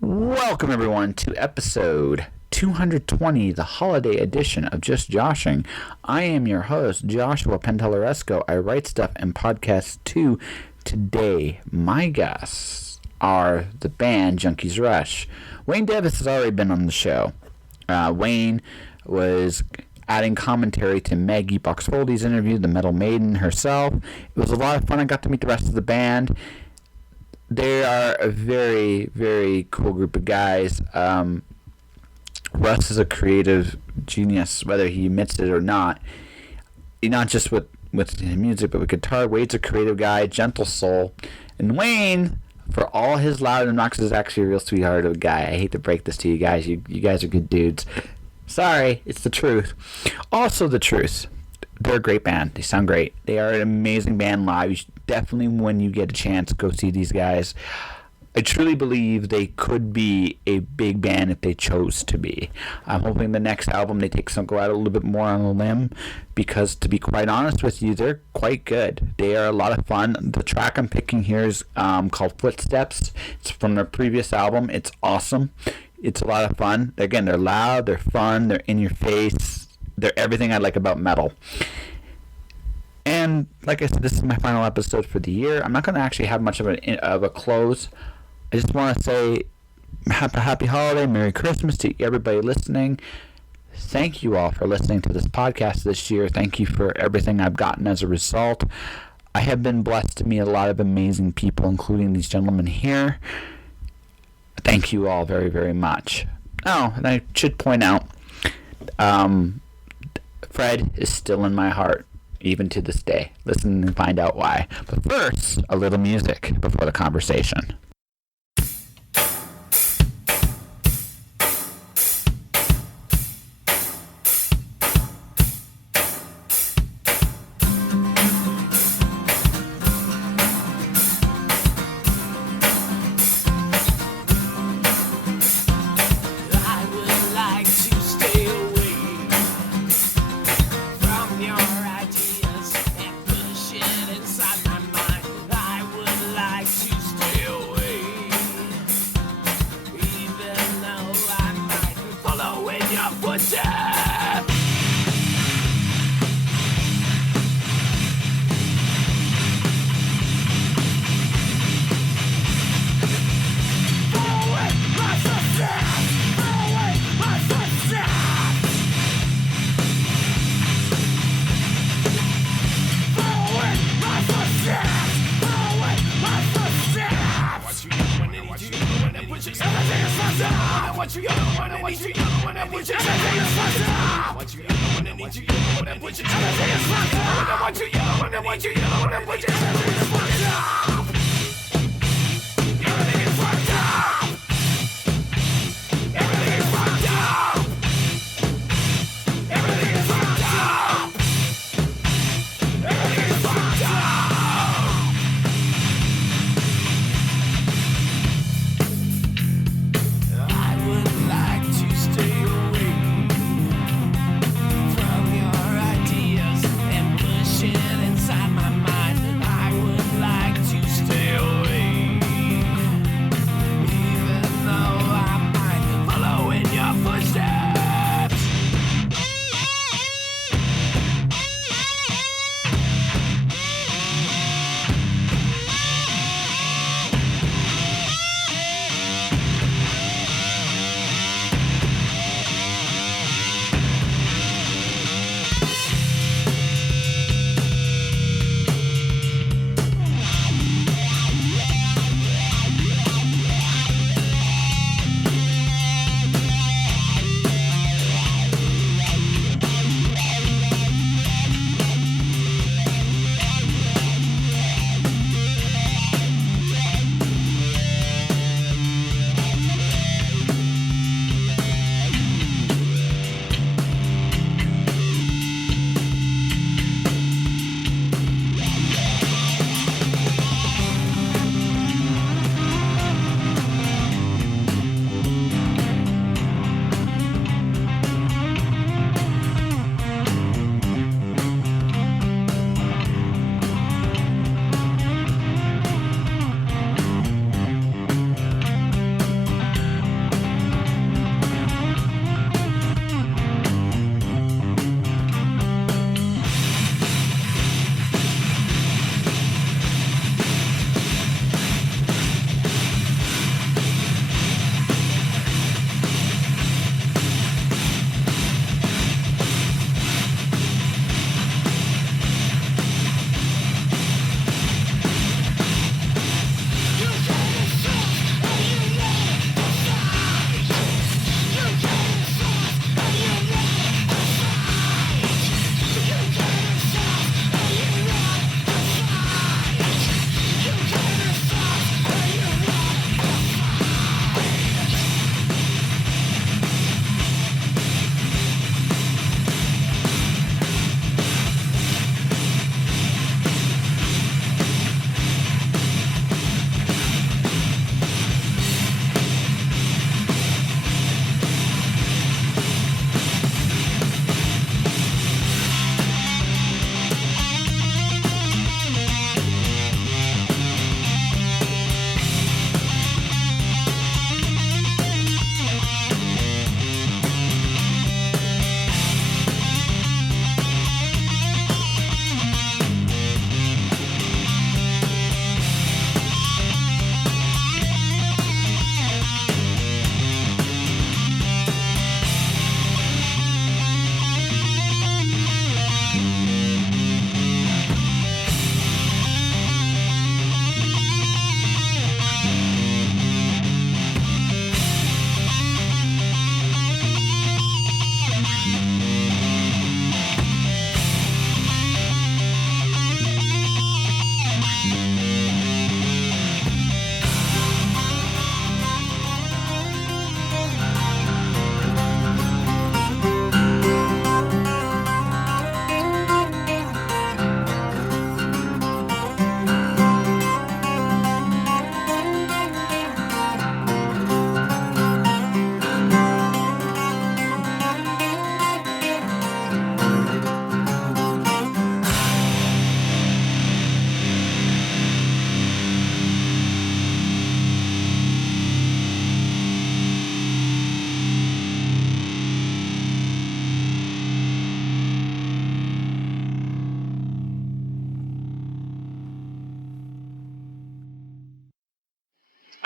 Welcome, everyone, to episode 220, the holiday edition of Just Joshing. I am your host, Joshua Pentellaresco. I write stuff and podcasts too. Today, my guests are the band Junkies Rush. Wayne Davis has already been on the show. Wayne was adding commentary to Maggie Boxfoldy's interview, the Metal Maiden herself. It was a lot of fun. I got to meet the rest of the band. They are a very, very cool group of guys. Russ is a creative genius, whether he admits it or not. Not just with music, but with guitar. Wade's a creative guy, gentle soul. And Wayne, for all his loud and obnoxious, is actually a real sweetheart of a guy. I hate to break this to you guys. You guys are good dudes. Sorry, it's the truth. Also the truth. They're a great band. They sound great. They are an amazing band live. You should definitely, when you get a chance, go see these guys. I truly believe they could be a big band if they chose to be. I'm hoping the next album they go out a little bit more on a limb, because to be quite honest with you, they're quite good. They are a lot of fun. The track I'm picking here is called Footsteps. It's from their previous album. It's awesome. It's a lot of fun. Again, they're loud, they're fun, they're in your face. They're everything I like about metal. And like I said, this is my final episode for the year. I'm not going to actually have much of a close. I just want to say happy holiday, Merry Christmas to everybody listening. Thank you all for listening to this podcast this year. Thank you for everything I've gotten as a result. I have been blessed to meet a lot of amazing people, including these gentlemen here. Thank you all very, very much. Oh, and I should point out, Fred is still in my heart, even to this day. Listen and find out why. But first, a little music before the conversation. Inside my mind, I would like to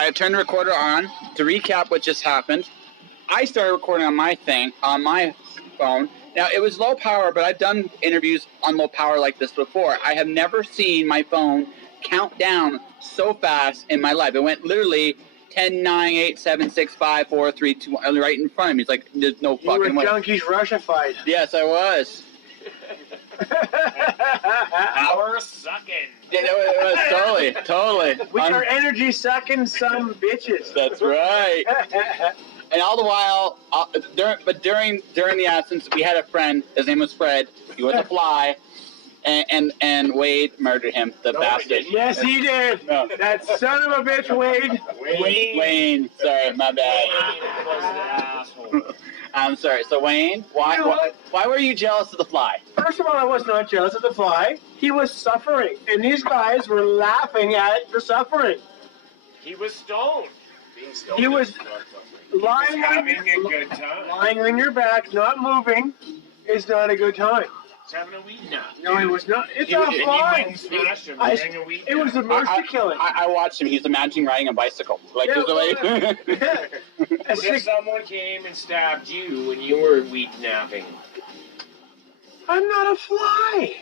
I turned the recorder on to recap what just happened. I started recording on my phone. Now, it was low power, but I've done interviews on low power like this before. I have never seen my phone count down so fast in my life. It went literally 10, 9, 8, 7, 6, 5, 4, 3, 2, 1, right in front of me. It's like, there's no fucking way. You were Junkies Rushified. Yes, I was. Power sucking. Yeah, it was totally. We are energy sucking some bitches. That's right. And all the while, during the absence, we had a friend. His name was Fred. He was a fly, and Wade murdered him. The bastard. Yes, he did. No. That son of a bitch, Wade. Wayne. Sorry, my bad. Wayne was the asshole. I'm sorry. So Wayne, why were you jealous of the fly? First of all, I was not jealous of the fly. He was suffering, and these guys were laughing at the suffering. He was stoned. Being stoned. He was lying having a good time. Lying on your back, not moving, is not a good time. He's having a weed nap. No, he was not. It's not fly. It was a mercy killing. I watched him. He was imagining riding a bicycle. Like, Yeah, What if someone came and stabbed you when you were weed napping? I'm not a fly.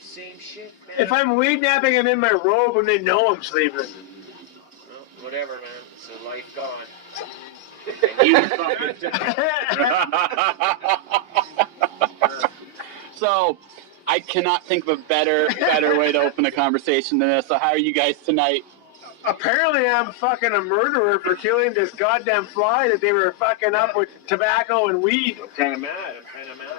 Same shit, man. If I'm weed napping, I'm in my robe and they know I'm sleeping. Well, whatever, man. It's a life gone. And you fucking So, I cannot think of a better way to open a conversation than this. So, how are you guys tonight? Apparently, I'm fucking a murderer for killing this goddamn fly that they were fucking up with tobacco and weed. I'm kind of mad.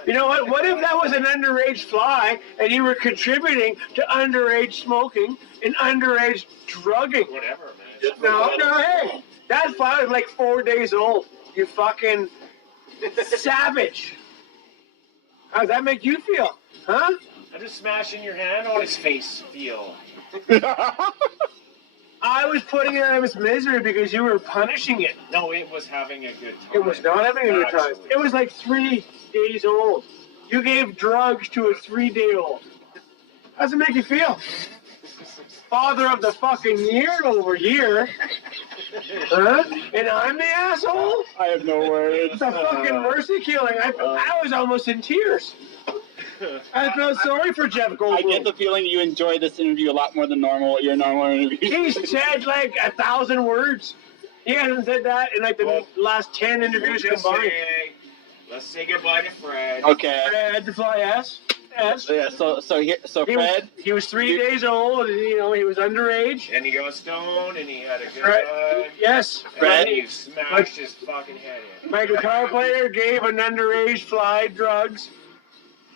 You know what? What if that was an underage fly and you were contributing to underage smoking and underage drugging? Whatever, man. No, hey, that fly was like 4 days old. You fucking savage. How does that make you feel? Huh? I'm just smashing your hand on his face feel. I was putting it out of its misery because you were punishing it. No, it was having a good time. It was not having a good time. Actually. It was like 3 days old. You gave drugs to a 3-day-old. How does it make you feel? Father of the fucking year over here. Huh? And I'm the asshole? I have no words. It's a fucking mercy killing. I was almost in tears. I felt sorry for Jeff Goldblum. I get the feeling you enjoy this interview a lot more than your normal interview. He's said like 1,000 words. He hasn't said that in like the last 10 interviews combined. Let's say goodbye to Fred. Okay. Fred the Fly S. Yeah. So Fred. He was 3 days old, and he was underage. And he got stoned, and he had a good time. Yes. Fred, you smashed his fucking head in. My guitar player gave an underage fly drugs.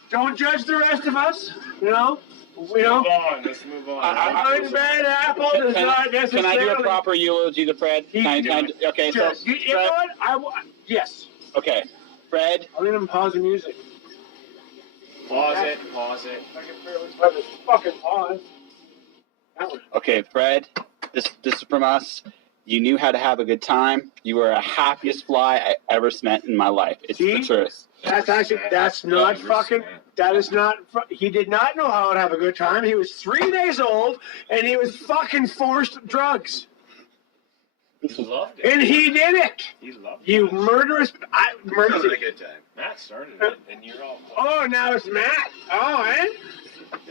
Don't judge the rest of us, you know. Let's move on. One bad apple does not necessarily. Can I do a proper eulogy to Fred? Okay. Sure. So You know what? Yes. Okay. Fred. I'll even pause the music. Pause it. I can barely find this fucking pause. Okay, Fred. This is from us. You knew how to have a good time. You were the happiest fly I ever met in my life. It's the truth. That's not fucking. That is not. He did not know how to have a good time. He was 3 days old, and he was fucking forced drugs. He loved it. And he did it. He loved it. You murderous. Having a good time. Matt started it, and you're all. Oh, now it's Matt. Oh, eh?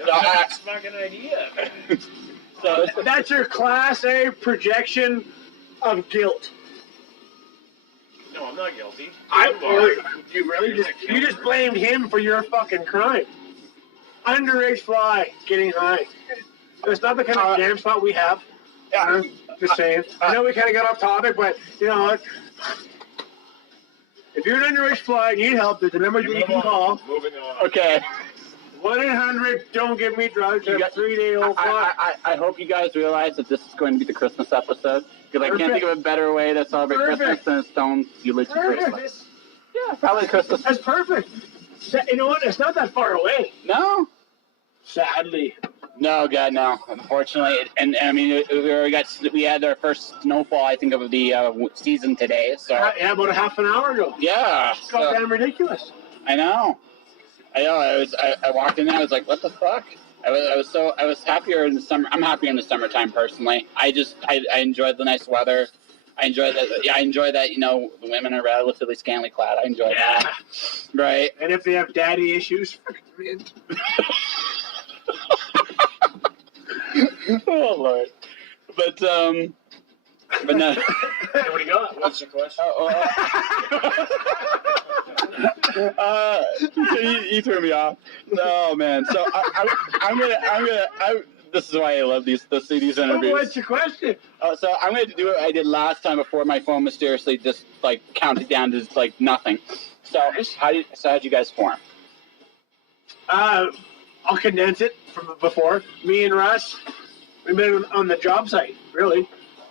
That's fucking idea, man. So That's your Class A projection of guilt. No, I'm not guilty. You really just blamed him for your fucking crime. Underage fly getting high. It's not the kind of jam spot we have. Yeah, just saying. I know we kind of got off topic, but you know what? If you're an underage fly and you need help, there's a number that you can call. Moving on. okay. 1-800 don't give me drugs. You got 3-day-old fly. I hope you guys realize that this is going to be the Christmas episode because I can't think of a better way to celebrate Christmas than a Stone eulogy Christmas. Yeah, probably Christmas. That's perfect. You know what? It's not that far away. No. Sadly. No, God, no. Unfortunately, and I mean, we had our first snowfall, I think, of the season today. So Yeah, about a half an hour ago. yeah, It's goddamn ridiculous. I know. I walked in there. I was like, "What the fuck?" I was happier in the summer. I'm happier in the summertime personally. I enjoy the nice weather. I enjoy that. Yeah, I enjoy that. The women are relatively scantily clad. I enjoy that. Right. And if they have daddy issues, Oh Lord. But no. What do you got? What's your question? You threw me off. Oh man. So I'm gonna. This is why I love these interviews. What's your question? So I'm going to do what I did last time before my phone mysteriously just like counted down to like nothing. So how'd you guys form? I'll condense it from before. Me and Russ, we've been on the job site, really.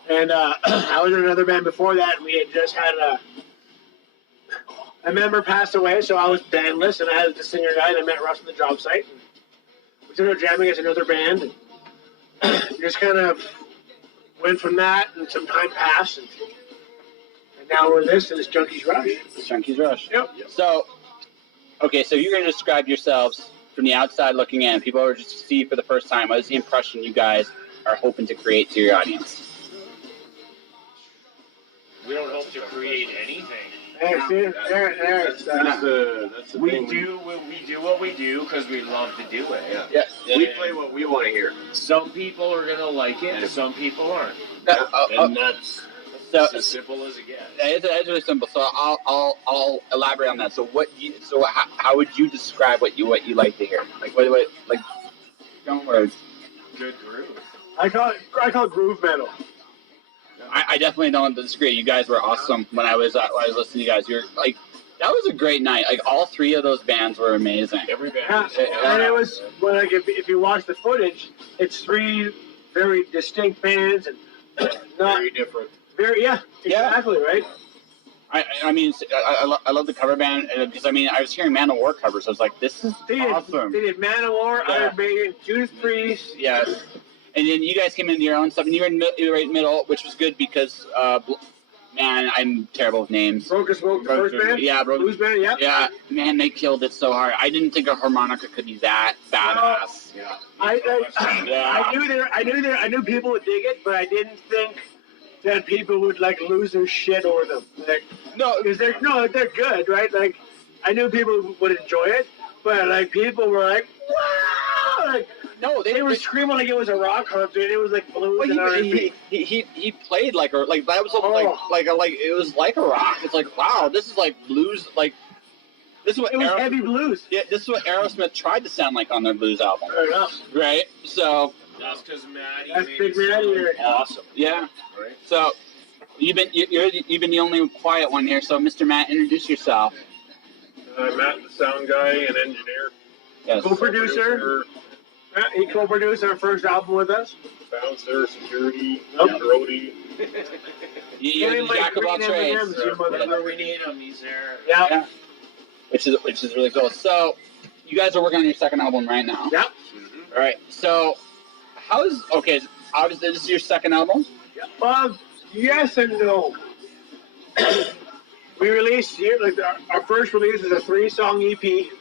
And I was in another band before that, and we had just had a member pass away, so I was bandless, and I had the singer guy, and I met Russ on the job site. And we started jamming as another band, and just kind of went from that, and some time passed, and now we're this, and it's Junkies Rush. It's Junkies Rush. Yep. So, okay, so you're going to describe yourselves from the outside looking in. People are just to see you for the first time. What is the impression you guys are hoping to create to your audience? We don't hope to create anything. That's the We do what we do because we love to do it. Yeah. We play what we want to hear. Some people are gonna like it, and some people aren't. And that's as simple as it gets. It's really simple. So I'll elaborate on that. So how would you describe what you like to hear? Like what like don't words. Good groove. I call it groove metal. I definitely don't disagree. You guys were awesome when I was listening to you guys. You're like, that was a great night. Like all three of those bands were amazing. Every band. Yeah, and it was like if you watch the footage, it's three very distinct bands and not very different. Exactly right. I mean, I love the cover band because I was hearing Man of War covers. So I was like, this is awesome. They did Man of War, Iron Maiden, Judas Priest. Yes. And then you guys came into your own stuff, and you were right in the middle, which was good because, man, I'm terrible with names. Broken Smoke, the first band? Yeah, Blues band, yeah. Yeah, man, they killed it so hard. I didn't think a harmonica could be that badass. I knew people would dig it, but I didn't think that people would like lose their shit over them. Like, because they're good, right? Like, I knew people would enjoy it, but like people were like, wow! Like, no, they were screaming like it was a rock concert. And it was like blues and R&B. He played like that was like it was like a rock. It's like wow, this is like blues. Like this is what it was heavy blues. Yeah, this is what Aerosmith tried to sound like on their blues album. Fair enough. Right. So that's because Maddie. That's Big Maddie. Awesome. Yeah. Right. So you've been the only quiet one here. So Mr. Matt, introduce yourself. Matt, the sound guy and engineer. Yes. Co-producer. He co-produced our first album with us. Bouncer, security, roadie. You're the jack of all trades. Whenever we need him, he's there. Yeah. Which is really cool. So, you guys are working on your second album right now. Yep. Mm-hmm. All right. So, obviously this is your second album? Yes and no. We released our first release was a 3-song EP.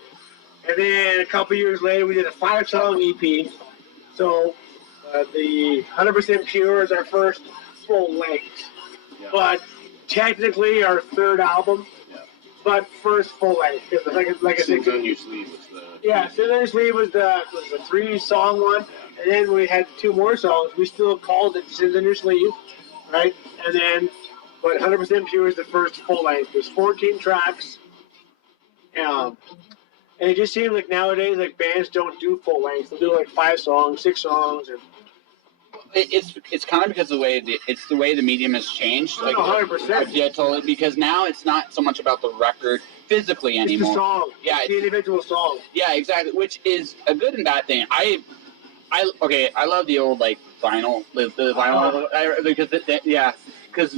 And then a couple years later, we did a 5-song EP. So the 100% Pure is our first full length. Yeah. But technically our third album, but first full length. Because like Sins on Your Sleeve was the... Sins on Your Sleeve was the 3-song one. Yeah. And then we had 2 more songs. We still called it Sins on Your Sleeve, right? And then, but 100% Pure is the first full length. There's 14 tracks. And it just seems like nowadays, like bands don't do full length. They'll do like 5 songs, 6 songs. And it's kind of because the way the medium has changed. Like 100%. Yeah, totally. Because now it's not so much about the record physically anymore. It's the song. Yeah, it's the individual song. Yeah, exactly. Which is a good and bad thing. I love the old like vinyl, the vinyl because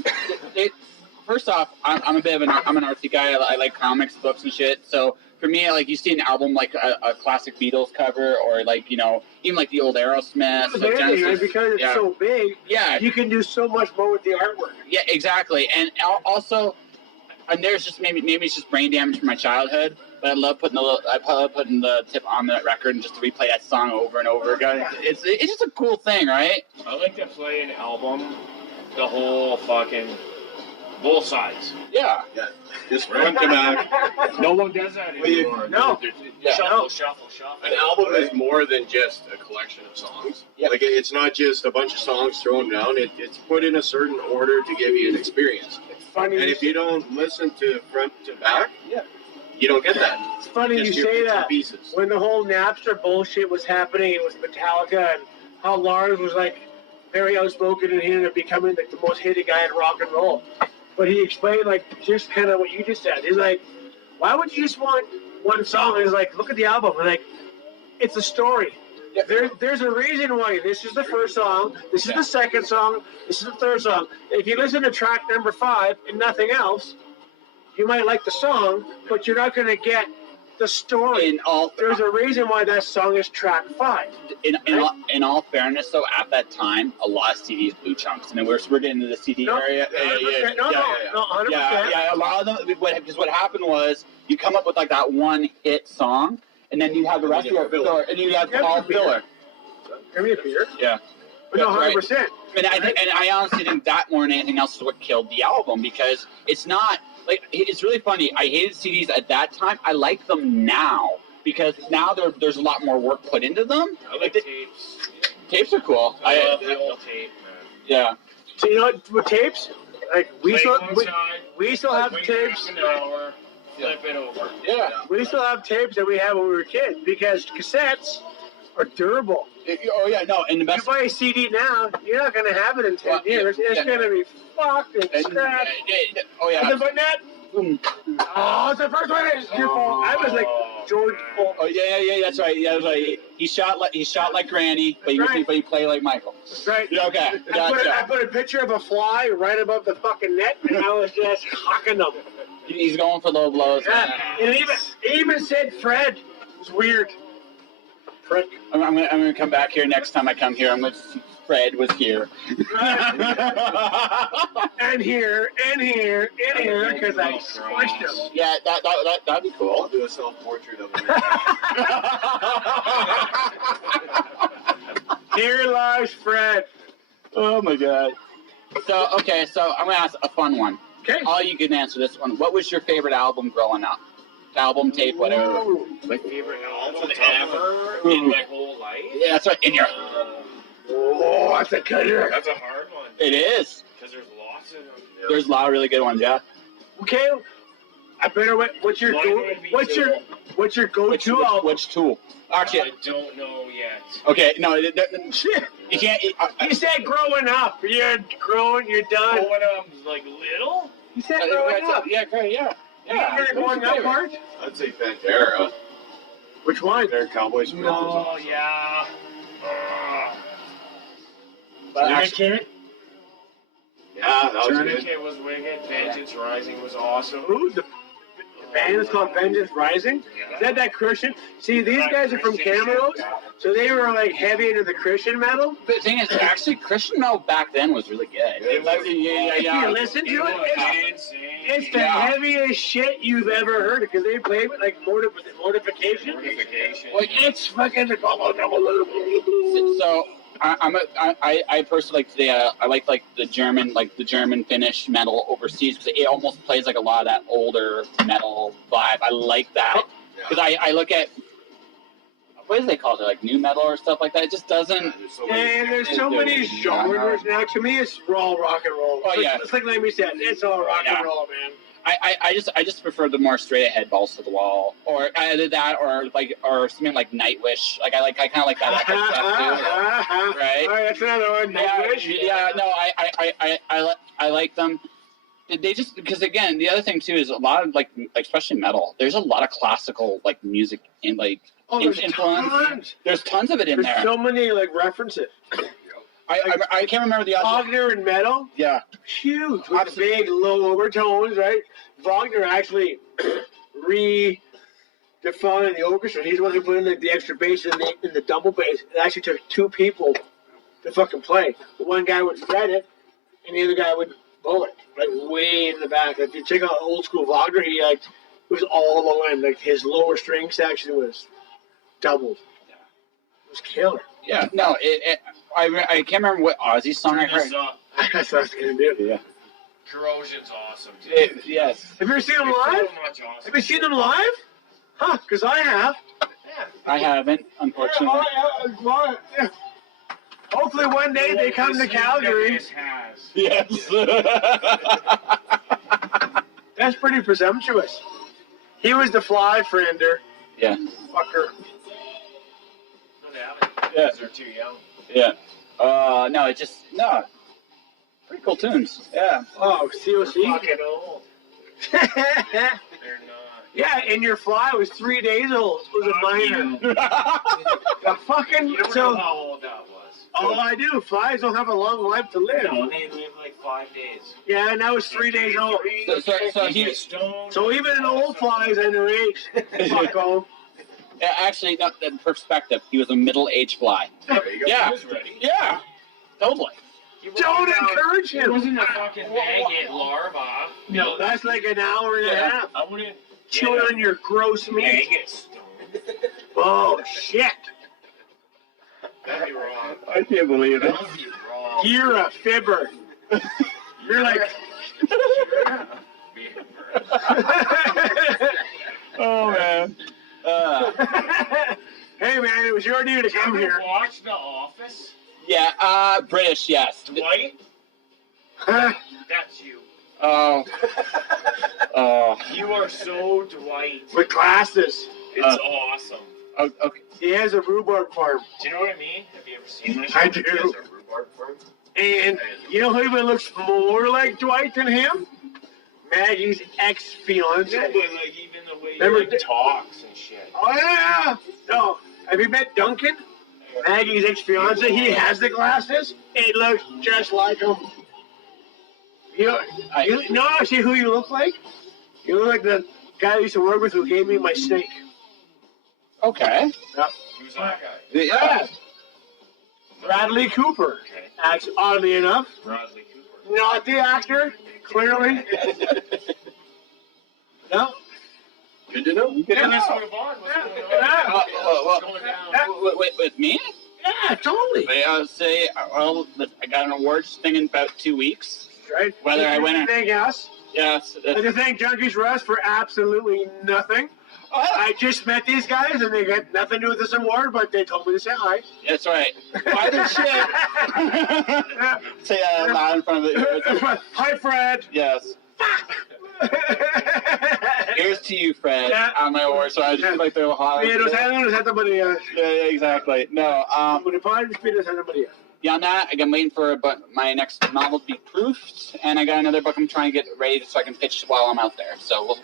first off, I'm a bit of I'm an artsy guy. I like comics, books, and shit. So. For me, like you see an album like a classic Beatles cover, or like even like the old Aerosmith, like Genesis, right? Because it's so big. Yeah, you can do so much more with the artwork. Yeah, exactly, and also And there's just maybe it's just brain damage from my childhood, but I love putting the tip on that record and just to replay that song over and over again. It's just a cool thing, right? I like to play an album, the whole fucking both sides. Yeah. Just front to back. No one does that anymore. No. Shuffle. An album is more than just a collection of songs. Yeah. Like it's not just a bunch of songs thrown down. It's put in a certain order to give you an experience. It's funny. And if you don't listen to front to back, you don't get that. It's funny you Just say bits and that. pieces. When the whole Napster bullshit was happening, it was Metallica and how Lars was like very outspoken and he ended up becoming like the most hated guy in rock and roll. But he explained like just kind of what you just said. He's like, why would you just want one song? And he's like, look at the album. And like, it's a story. There's a reason why this is the first song, this is the second song, this is the third song. If you listen to track number 5 and nothing else, you might like the song, but you're not going to get the story. There's a reason why that song is track 5. In all fairness, though, at that time, a lot of CDs blew chunks. I mean, we're getting into the CD area. No, 100%. Yeah, a lot of them. Because what happened was you come up with like that one hit song, and then you have the rest of your filler, and you have all filler. Give me a beer. Yeah. But no, 100%. And I honestly think that more than anything else is what killed the album, because it's not like it's really funny. I hated CDs at that time. I like them now because now there's a lot more work put into them. I like tapes. Tapes are cool. I love the old tape, man. Yeah. So you know what, with tapes, like we still have Wait tapes. half an hour, flip it over. Yeah. We still have tapes that we had when we were kids because cassettes are durable. Oh yeah, no, and the You best. buy a CD now, you're not gonna have it in 10 years. It's gonna be fucked and scratched. Oh yeah. And the net. Oh, it's the first one. It's your fault. I was like George. Oh yeah, that's right. Yeah, that's right. He shot like Granny, but he played like Michael. That's right. Yeah, okay. I put a picture of a fly right above the fucking net, and I was just hawking them. He's going for low blows. Yeah. And it even said Fred. It's weird. Prick. I'm gonna come back here next time I come here. I'm gonna see Fred was here. and here, because I squished him. Yeah, that'd be cool. I'll do a self-portrait of him. Here lies Fred. Oh my god. So I'm gonna ask a fun one. Okay. All you can answer this one. What was your favorite album growing up? Album, tape, whatever. Ooh. My favorite album ever in my whole life? Yeah, that's right. In your. Oh, that's a cutter. That's a hard one. It is. Because there's lots of them. There's a lot of really good ones. Yeah. Okay. I better. What's your go-to album? Which Tool? Actually, I don't know yet. okay. No, Shit. you can't. You said growing up. You're growing. You're done. Oh, when I'm like little? You said growing up. Yeah, great. Yeah. You're growing up part. I'd say Pantera. Which one? Their Cowboys. Oh, yeah. But actually, Tourniquet. Yeah, that was good. Tourniquet was wicked. Vengeance Rising was awesome. Ooh, the band is called Vengeance Rising. Is that Christian? See, these guys are from Camrose, so they were like heavy into the Christian metal. the thing is, actually, Christian metal back then was really good. If you listen to it, it's the heaviest shit you've ever heard because they play with like mortification. Like it's fucking. So I personally like today. I like the German Finnish metal overseas because it almost plays like a lot of that older metal vibe. I like that because I look at what do they call it, like new metal or stuff like that. It just doesn't. And there's so many genres now. To me, it's all rock and roll. Oh yeah, it's like Lemmy said, it's all rock and roll, man. I just prefer the more straight ahead balls to the wall, or either that, or something like Nightwish. I kind of like that stuff too, right? All right, that's another one. Nightwish. Yeah, no, I like them. They just because again, the other thing too is a lot of like especially metal. There's a lot of classical like music in like influence. Tons. There's tons of it in there. There's so many like references. I can't remember the other. Wagner and metal. Yeah. Huge with the big low overtones, right? Wagner actually redefined the orchestra. He's the one who put in the extra bass in the double bass. It actually took two people to fucking play. One guy would fret it, and the other guy would Oh, like way in the back. Like, if you check out old school Wagner, he like it was all low end. Like his lower string section was doubled. Yeah. It was killer. Yeah, no, I can't remember what Ozzy song I heard. That's what I was gonna do. Yeah. Corrosion's awesome, too. Yes. Have you ever seen him It's live? so much awesome. Have you seen him live? Huh? Because I have. I haven't, unfortunately. Yeah. Hopefully one day they come to Calgary. Has. Yes. That's pretty presumptuous. He was the fly friender. Yeah. Fucker. No, they haven't. Yeah. Because they're too young. Yeah. No, it just, no. Pretty cool tunes. Yeah. Oh, They're COC? fucking old. They're not. Yeah, and your fly was 3 days old. It was a minor. The fucking, You don't so, know how old that was. all I do, flies don't have a long life to live. No, they live like 5 days. Yeah, and that was 3 days old. So he, So even an old fly is underage. Fucko. actually, no, in perspective, he was a middle-aged fly. There you go. Yeah. He was ready. Yeah. Totally. He Don't wasn't out- encourage He him. wasn't a fucking maggot larva. No, that's like an hour and a half. I wouldn't Chewing on your gross meat. maggot stone. Oh, shit. That'd be wrong. I can't believe it. That'd be wrong. You're a fibber. You're like... Oh, man. Hey, man, it was your duty to come Have you here. watched The Office? Yeah, British, yes. Dwight? Huh? That's you. Oh. Oh. You are so Dwight. With glasses. It's awesome. Oh, okay. He has a rhubarb farm. Do you know what I mean? Have you ever seen this? I do. He has a rhubarb farm. And you know who even looks more like Dwight than him? Maggie's ex-fiance. No, but like even the way Remember he like, talks and shit. Oh, yeah. No. Have you met Duncan? Maggie's ex-fiance. He has the glasses. It looks just like him. You know actually who you look like? You look like the guy I used to work with who gave me my snake. Okay. Who's that guy? Yeah. Bradley Cooper. Okay. Acts oddly enough. Bradley Cooper. Not the actor, clearly. No. Good to know. Yeah, let's move on. What's going on? Yeah. What's going down? With me? Yeah, totally. I got an awards thing in about 2 weeks. Right? Whether I win or- Thank us. Yes. I'd like to thank Junkies Rush for absolutely nothing. I just met these guys and they got nothing to do with this award, but they told me to say hi. That's right. Why the shit? Say that out loud in front of the. Hi, Fred. Yes. Here's to you, Fred, Yeah. on my award. So I just like the hot. Pero Santa Maria. Yeah, exactly. No. When padre Espíritu Santa Maria. Beyond that, I'm waiting for my next novel to be proofed, and I got another book I'm trying to get ready so I can pitch while I'm out there. So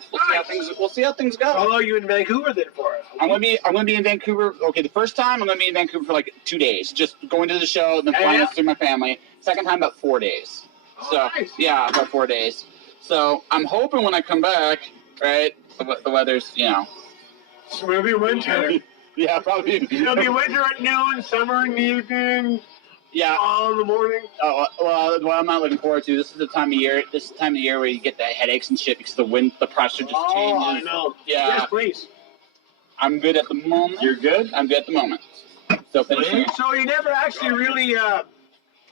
we'll see how things go. How long are you in Vancouver then for? I'm gonna be in Vancouver. Okay, the first time I'm gonna be in Vancouver for like 2 days, just going to the show, then flying Yeah. to see my family. Second time about 4 days. So nice. yeah, about 4 days. So I'm hoping when I come back, right, the weather's So it'll be winter. yeah, probably. It'll be winter at noon, summer in the evening, Yeah. all in the morning. Oh, well, what I'm not looking forward to. This is the time of year. This is the time of year where you get the headaches and shit because the wind, the pressure just changes. I know. Yeah. Yes, please. I'm good at the moment. You're good? I'm good at the moment. So finishing. So you never actually really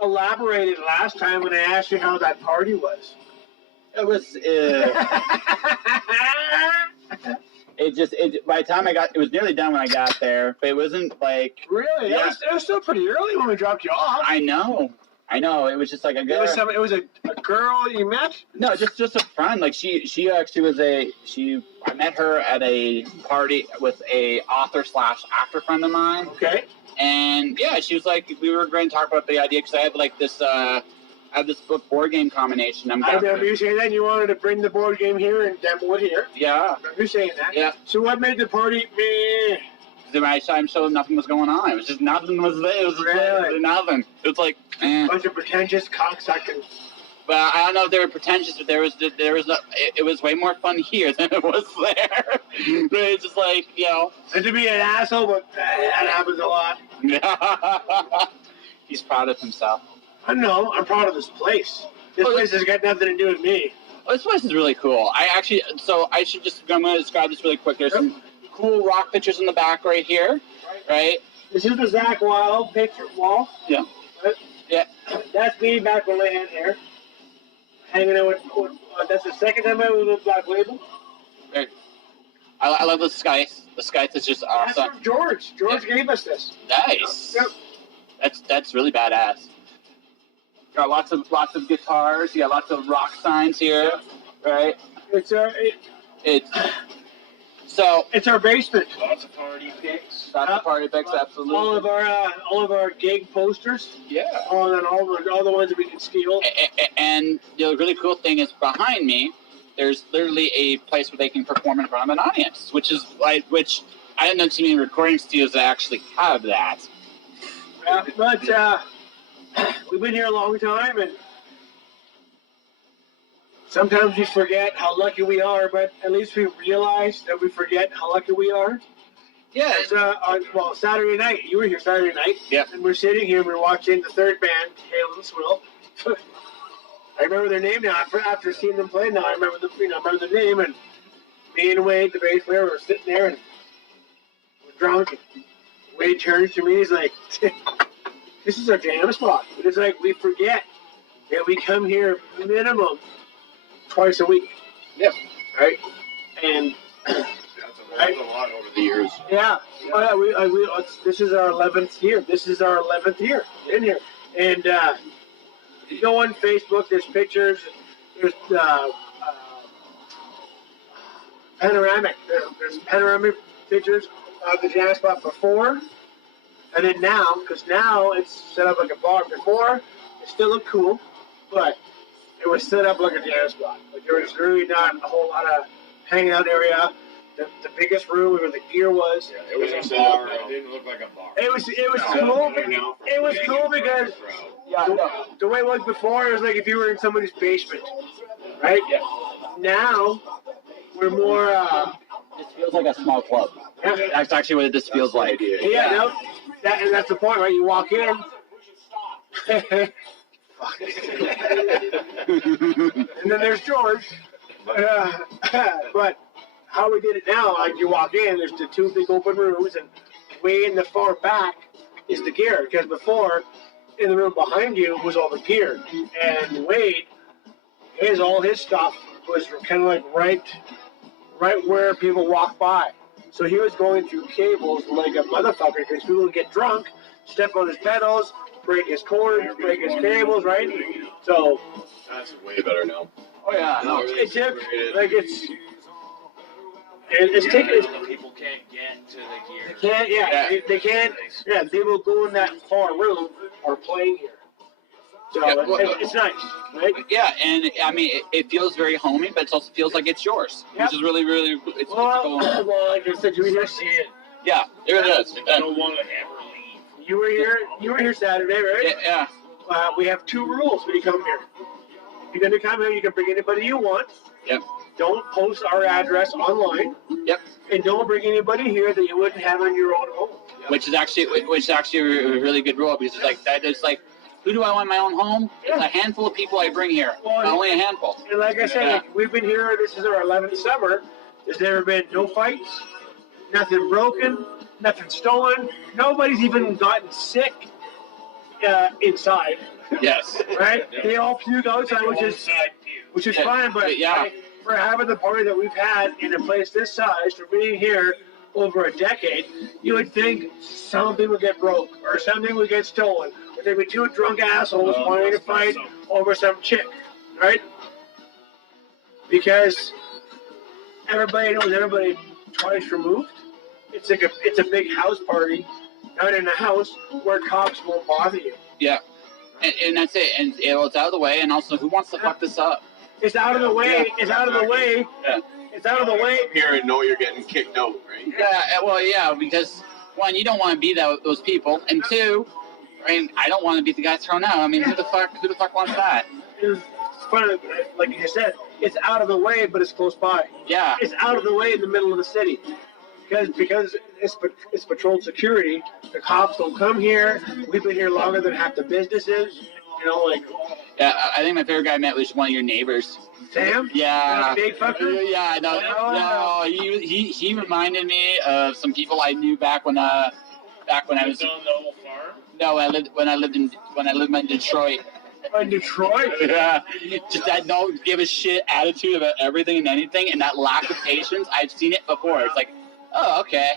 elaborated last time when I asked you how that party was. It was. By the time it was nearly done when I got there, but it wasn't like. Really? Yeah. It was still pretty early when we dropped you off. I know. It was just like a It girl. was a girl you met? No, just a friend. Like she actually was I met her at a party with a author/actor friend of mine. Okay. And yeah, she was like, we were going to talk about the idea because I have like this, I have this book board game combination. I remember you saying that you wanted to bring the board game here and demo it here. Yeah. I remember you saying that. Yeah. So what made the party meh? I'm sure nothing was going on. It was just nothing was there. It was just Really? nothing. It was like, eh. Bunch of pretentious cocksucking. But I don't know if they were pretentious, but it was way more fun here than it was there. But it's just like, And to be an asshole, but that happens a lot. he's proud of himself. I know. I'm proud of this place. This place has got nothing to do with me. Oh, this place is really cool. I'm going to describe this really quick. There's some cool rock pictures in the back right here, right? This is the Zach Wild picture wall. Yeah. Right? Yeah. That's me back when I had hair. Hanging out with that's the second time I was with Black Label. Right. I love the Skythe. The Skythe is just That's awesome. from George. George gave us this. Nice. Yep. That's really badass. Got lots of guitars. You got lots of rock signs here, right? It's our basement. Lots of party pics. Lots of party pics, absolutely. All of our gig posters. Yeah. And then all the ones that we can steal. And the really cool thing is behind me, there's literally a place where they can perform in front of an audience, which I didn't know too many recording studios that actually have that. But we've been here a long time, and sometimes we forget how lucky we are, but at least we realize that we forget how lucky we are. Yeah. On Saturday night, you were here Saturday night. Yep. And we're sitting here, we're watching the third band, Hail and Swill. I remember their name now. After seeing them play now, I remember the name, and me and Wade, the bass player, were sitting there, and we're drunk, and Wade turns to me, he's like, this is our jam spot. But it's like, we forget that we come here minimum twice a week. Yep. Right? And That's a lot over the years. yeah, this is our 11th year. This is our 11th year in here. And you go on Facebook, there's pictures, there's panoramic. There's panoramic pictures of the jam spot before, and then now, because now it's set up like a bar. Before, it still looked cool, but it was set up like a jam spot. Like there was really not a whole lot of hanging out area. The biggest room where the gear was. Yeah, it was a bar. bar. It didn't look like a bar. It was cool. It was cool because the way it was before, it was like if you were in somebody's basement, right? Yeah. Now we're more. This feels like a small club. Yeah. That's actually what this feels like. Yeah, no, and that's the point, right? You walk in. And then there's George. But how we did it now, like you walk in, there's the two big open rooms, and way in the far back is the gear. Because before, in the room behind you was all the gear. And Wade, all his stuff was kind of like right where people walk by. So he was going through cables like a motherfucker because people would get drunk, step on his pedals, break his cords, break his cables, right? So That's way better now. Oh yeah, no. it's taking. People can't get to the gear. They can't. Yeah, they can't. Yeah, people go in that far room are playing here. So Yeah, well, it's nice, right? Yeah, and I mean, it feels very homey, but it also feels like it's yours, Yep. which is really, really. It's Well, cool. like I said, you were here. Yeah, there it is. I don't want to ever leave. You were here Saturday, right? Yeah. We have two rules when you come here. If you're going to come here, you can bring anybody you want. Yep. Don't post our address online. Yep. And don't bring anybody here that you wouldn't have on your own home. Which is actually a really good rule because it's like that. It's like, who do I want in my own home? It's a handful of people I bring here. Well, Only a handful. And like I said, Yeah. we've been here, this is our 11th summer. There's never been no fights, nothing broken, nothing stolen. Nobody's even gotten sick inside, Yes. right? They all puke outside, which is fine, but Yeah. for having the party that we've had in a place this size, for being here over a decade, you would think something would get broke or something would get stolen. Or there'd be two drunk assholes wanting to fight over some chick, right? Because everybody knows everybody twice removed. It's a big house party, not in a house where cops won't bother you. Yeah. And that's it. And it's out of the way. And also, who wants to fuck this up? It's out of the way. It's out of the way. Yeah. It's out of the way. Here and know you're getting kicked out, right? Yeah. Well, yeah, because one, you don't want to be those people, and two, I mean, I don't want to be the guy thrown out. I mean, who the fuck wants that? It's funny, like you said, it's out of the way, but it's close by. Yeah. It's out of the way in the middle of the city. Because it's patrolled security, the cops don't come here. We've been here longer than half the businesses. You know, like Yeah, I think my favorite guy I met was one of your neighbors. Sam. Yeah. That big fucker. Yeah, no, he reminded me of some people I knew back when I was on the old farm. no, when I lived in Detroit. In Detroit. Yeah, just that don't give a shit attitude about everything and anything, and that lack of patience. I've seen it before. It's like, oh, okay.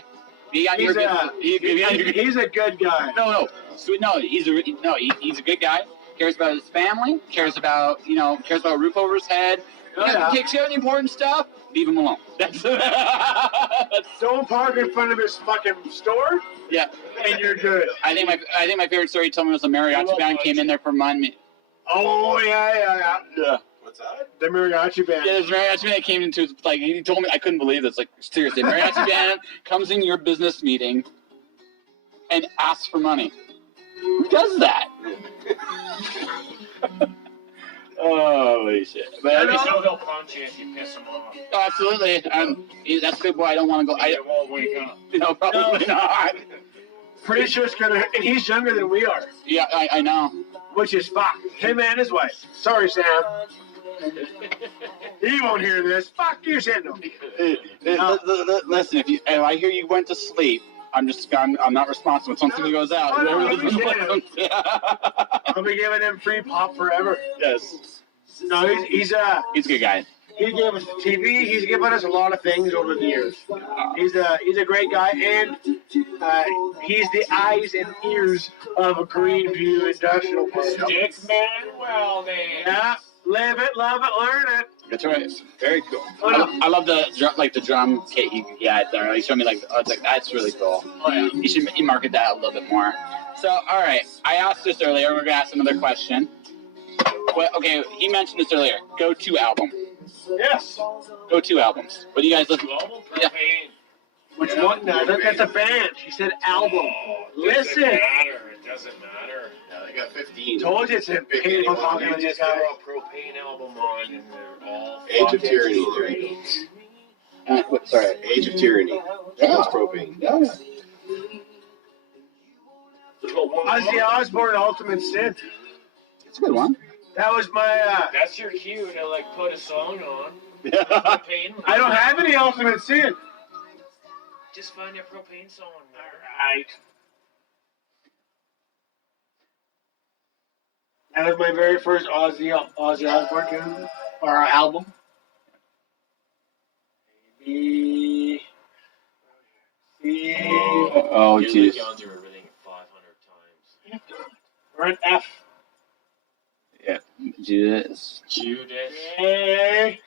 He's He's a good guy. No, sweet. No, he's a good guy. Cares about his family. Cares about a roof over his head. Takes care of the important stuff. Leave him alone. That's Don't park in front of his fucking store. Yeah, and you're good. I think my favorite story he told me was a mariachi band came in there for money. Oh yeah. What's that? The mariachi band. Yeah, this mariachi band came into like he told me I couldn't believe this. Like seriously, mariachi band comes in your business meeting and asks for money. Who does that? Holy shit! But I know he'll punch you if you piss him off. Oh, absolutely. That's a good boy. I don't want to go. He won't wake up. No, probably not. Pretty sure it's gonna. And he's younger than we are. Yeah, I know. Which is fucked. Him and his wife. Sorry, Sam. He won't hear this. Fuck you, Sam. No. Listen, if I hear you went to sleep, I'm not responsible. When something goes out, Oh, no, whoever listens, I'll be giving him free pop forever. Yes. No, he's a good guy. He gave us TV. He's given us a lot of things over the years. He's a great guy, and he's the eyes and ears of Stick Greenview Industrial Park. man wellness. Yeah, live it, love it, learn it. That's right. Very cool. Oh, no. I love the drum kit he had there. He showed me that's really cool. Oh yeah. You should market that a little bit more. So all right, I asked this earlier. We're gonna ask another question. Well, okay, he mentioned this earlier. Go-to album. Yes. Go-to albums. What do you guys listen? Global Yeah. propane. Which one? No, that's a band. She said album. Doesn't Listen. matter. It doesn't matter. Yeah, they got 15. Told you it's a painful talking You to these just throw guys. a propane album on and they're all Age of fucking Tyranny. great. Sorry. Age of Tyranny. That's propane. Yeah. Ozzy Osbourne, Ultimate Sin. It's a good one. That was my. That's your cue to like put a song on. Propane. I don't have any Ultimate Sin. Just find your propane song. Alright. That was my very first Ozzy Osbourne tune, or album. Oh, You're jeez. like gone through everything 500 times. We're an F. Yeah. Judas. Judas. A.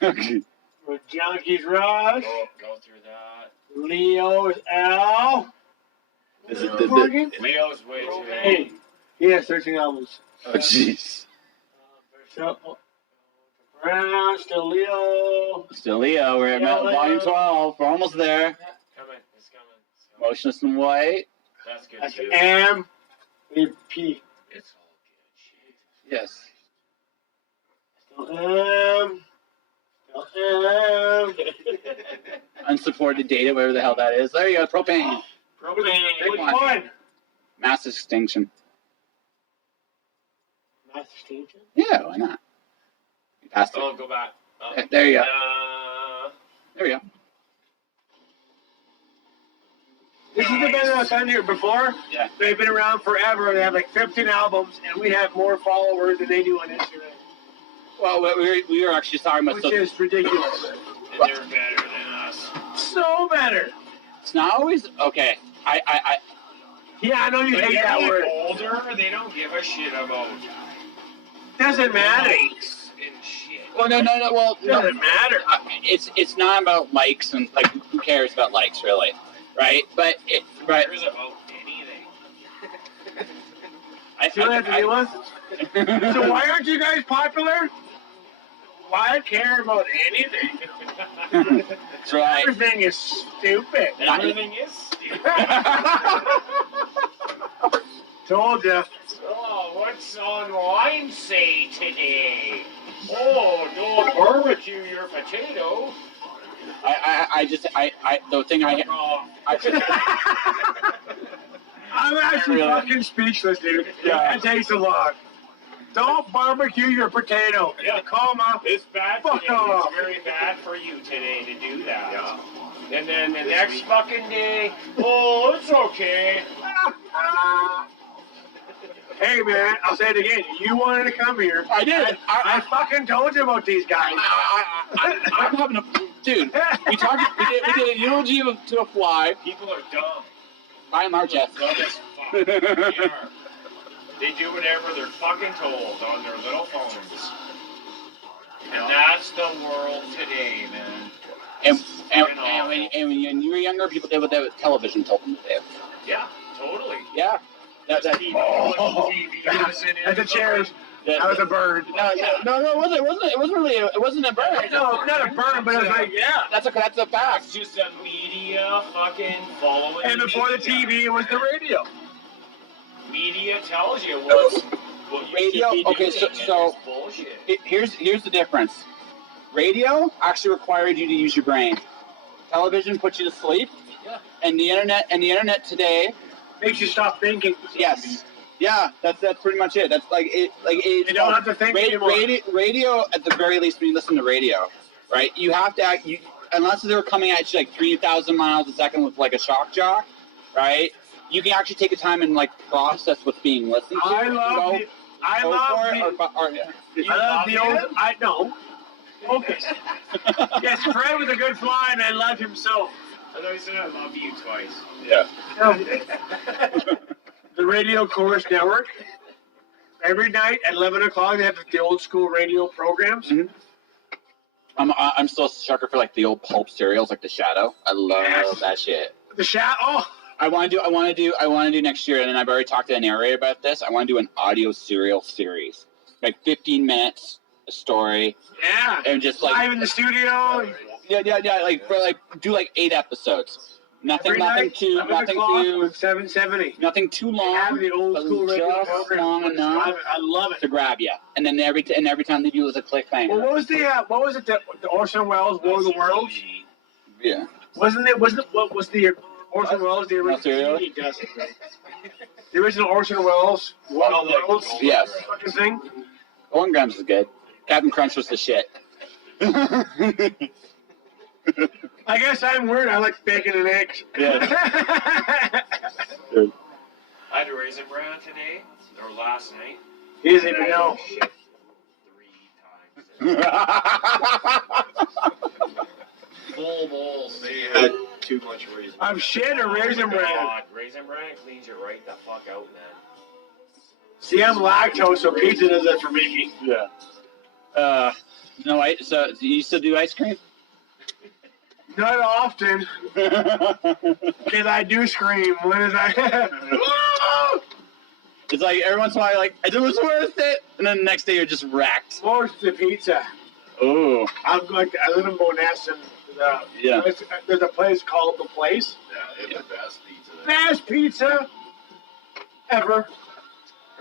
With Junkies Rush. Go through that. Leo is L. Is it Leo's way too Hey. He has 13 albums. Oh, jeez. Brown, still Leo. Still Leo. We're at volume 12. We're almost there. Coming. It's coming. Motionless in White. That's good That's too. M. A P. It's all good shit. Yes. Still M. Still M. Unsupported data, whatever the hell that is. There you go. Propane. Propane. Which one. one? Mass extinction. Mass Extinction? Yeah, why not? You passed it. Oh, go back. There you go. There we go. This is the band that I've been here before. Yeah. They've been around forever. They have like 15 albums, and we have more followers than they do on Instagram, Well, we were actually talking about which is ridiculous. And they're better than us. So better. It's not always okay. I Yeah, I know you But hate they're that like word. older. They don't give a shit about Doesn't matter. likes and shit. well no. Well, no. Doesn't matter. It's not about likes and like who cares about likes really, right? But Who cares about anything? See what I have to deal with? So why aren't you guys popular? Why care about anything? That's right. Everything is stupid. Everything is stupid. Told ya. Oh, what's online say today? Oh, don't barbecue your potato. The thing I I'm actually Really? fucking speechless, dude. Yeah. That takes a lot. Don't barbecue your potato. Yeah. Call off. It's bad Fuck today. off. It's very bad for you today to do that. Yeah. And then the next fucking day, oh, it's okay. Hey, man, I'll say it again. You wanted to come here. I did. I fucking told you about these guys. I'm having a dude. We did a eulogy to a fly. People are dumb. By and large, yes. Dumb as fuck. They are. They do whatever they're fucking told on their little phones. And that's the world today, man. And when you were younger, people did what television told them to do. Yeah, totally. Yeah. That's TV. That's a chair. That was a bird. No, it wasn't. It wasn't really. It wasn't a bird. No, not a bird, but it was like, yeah. That's a fact. It's just a media fucking following. And before the TV, it was the radio. Media tells you what you Radio. should be Okay, doing, so and it's bullshit. here's the difference. Radio actually required you to use your brain. Television puts you to sleep. Yeah. And the internet today. Makes you stop thinking. Yes. Yeah, that's pretty much it. That's like it. Like it's You don't have to think anymore. Radio, at the very least, when you listen to radio, right? You have to act. Unless they're coming at you like 3,000 miles a second with like a shock jock, right? You can actually take the time and like process what's being listened to. I love the old. I know. Focus. Yes, Fred was a good fly, and I love him so. I thought you said I love you twice. Yeah. The Radio Chorus Network. Every night at 11 o'clock, they have the old school radio programs. Mm-hmm. I'm still a sucker for like the old pulp cereals, like the Shadow. I love that shit. The Shadow. Oh. I want to do next year, and I've already talked to the narrator about this. I want to do an audio serial series, like 15 minutes, a story. Yeah. And just like live in the studio. Yeah. Like do like 8 episodes. Nothing too 770. Nothing too long. They have the old school radio just program. long enough. I love it to grab you, and then every time they do is a cliffhanger. Well, what was it? The Orson Welles War of the Worlds? Yeah. What was the Orson Welles? The original. He does it. The original Orson Welles War of the Worlds. Yes. Fucking thing. Golden Grams was good. Captain Crunch was the shit. I guess I'm weird. I like bacon and eggs. Yeah. I had a Raisin Bran today, or last night. He doesn't even know. 3 times. Full bowls. They had too much Raisin Bran. I'm shit a Raisin Bran. God, Raisin Bran cleans you right the fuck out, man. See, I'm lactose, so pizza does that for me. Yeah. No, so you still do ice cream? Not often, because I do scream. When is I? It's like every once in a while, like, it was worth it, and then the next day you're just racked. Most the pizza. Oh. I live in Boness, and Yeah. there's a place called The Place. Yeah, it's the best pizza. Best pizza ever.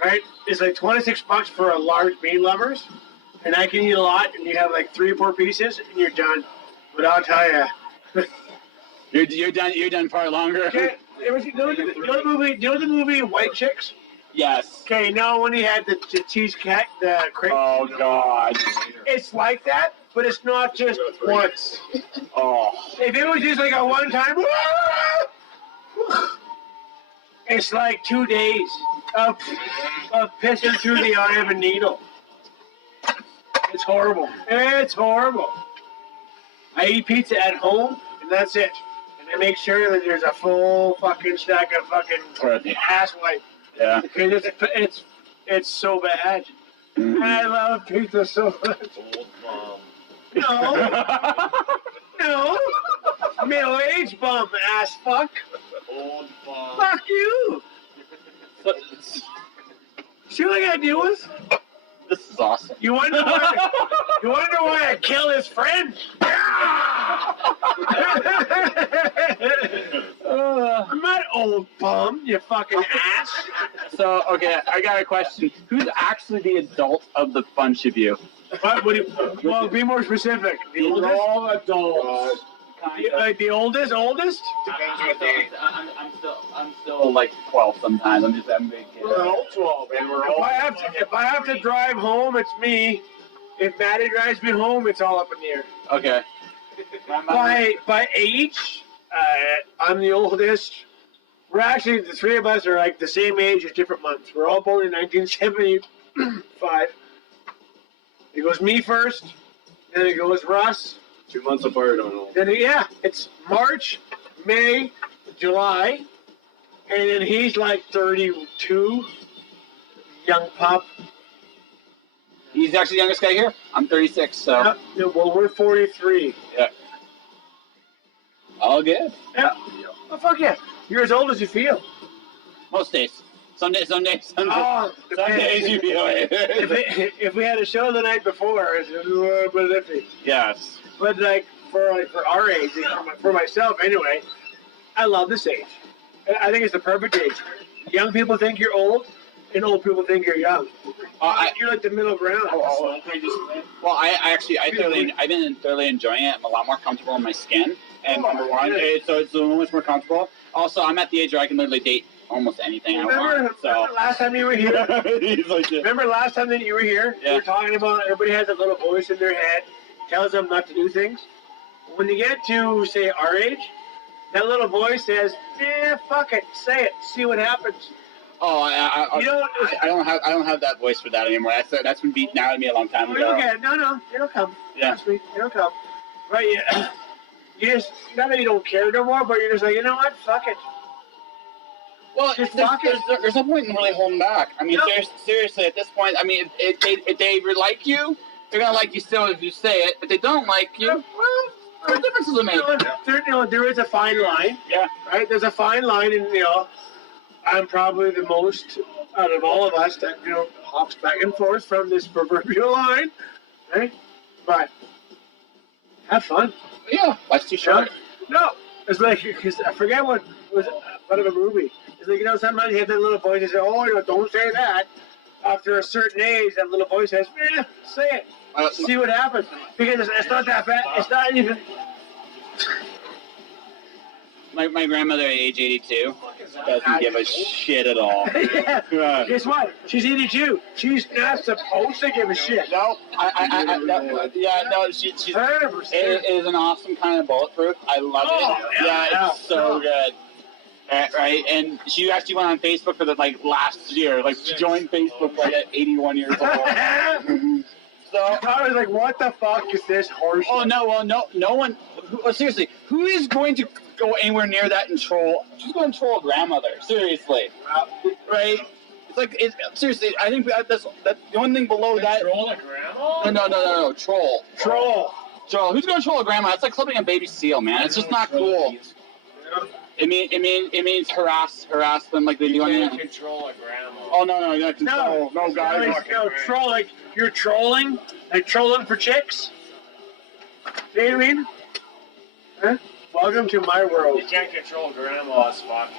Right? It's like $26 for a large meat lovers, and I can eat a lot, and you have like 3 or 4 pieces, and you're done. But I'll tell you. You're done far longer. Okay, you know the movie White Chicks? Yes. Okay, when he had the cheese cat, the crepe. Oh God. It's like that, but it's not just once. Oh. If it was just like a one time, it's like 2 days of pissing through the eye of a needle. It's horrible. It's horrible. I eat pizza at home, and that's it. And I make sure that there's a full fucking stack of fucking ass wipe. Yeah. Because it's so bad. Mm-hmm. And I love pizza so much. Old mom. No. Middle-aged bum, ass fuck. Old mom. Fuck you. See what I gotta deal with? This is awesome. You wonder why I kill his friend? I'm not old bum, you fucking ass. So, okay, I got a question. Who's actually the adult of the bunch of you? Well, be more specific. The We're oldest? all adults. kind of. Like the oldest? Depends what day. I'm still like 12 sometimes. I'm a big kid. We're all 12, and we're all. If I have to drive home, it's me. If Maddie drives me home, it's all up in the air. Okay. By age, I'm the oldest. We're actually, the three of us are like the same age as different months. We're all born in 1975. It goes me first, then it goes Russ. 2 months apart on all. Then it's March, May, July, and then he's like 32, young pup. He's actually the youngest guy here. I'm 36, so. Yeah, well, we're 43. Yeah. All good. Yeah. Oh, fuck yeah. You're as old as you feel. Most days. Some days. Oh, Some days you feel it. if we had a show the night before, it's a little bit iffy. Yes. But like for our age, for myself anyway, I love this age. I think it's the perfect age. Young people think you're old, and old people think you're young. You're like the middle ground. Well, I've been thoroughly enjoying it. I'm a lot more comfortable in my skin, and number one, so it's so much more comfortable. Also, I'm at the age where I can literally date almost anything I want. So last time you were here? He's like, yeah. Remember last time that you were here? Yeah. We were talking about everybody has a little voice in their head, tells them not to do things. When you get to, say, our age, that little voice says, fuck it, say it, see what happens. Oh, I don't have that voice for that anymore. That's been beaten out of me a long time ago. Okay, no, it'll come. Yeah. Trust me, it'll come. Right, yeah. You just, not that you don't care no more, but you're just like, you know what, fuck it. Well, there's no point in really holding back. I mean, No. seriously, at this point, I mean, if they like you, they're gonna like you still if you say it. If they don't like you, well, what difference does it make? There is a fine line. Yeah. Right? There's a fine line, and I'm probably the most out of all of us that hops back and forth from this proverbial line, right? But have fun. Yeah, life's too short. No, it's like, because I forget what was part of a movie. It's like, sometimes you have that little voice that says, don't say that. After a certain age, that little voice says, say it. See what happens. Because it's not that bad. It's not even. My grandmother at age 82 doesn't give a shit at all. Yeah. Guess what? She's 82. She's not supposed to give a shit. No, she's 100%. it is an awesome kind of bulletproof. I love it. Yeah, It's so good. Right, and she actually went on Facebook for the last year. She joined Facebook at 81 years old. So I was like, what the fuck is this horse? Oh no! Well, no one. Seriously, who is going to go anywhere near that and troll? Who's going to troll a grandmother? Seriously, right? It's seriously. I think that's the one thing below that. Troll a grandma? No. Troll. Who's going to troll a grandma? It's like clipping a baby seal, man. It's just not cool. It means harass them like they do on the You can't control a grandma. Oh no, you got control. No, guys. Troll, like you're trolling, trolling for chicks. You know what I mean? Huh? Welcome to my world. You can't control grandma's fuck.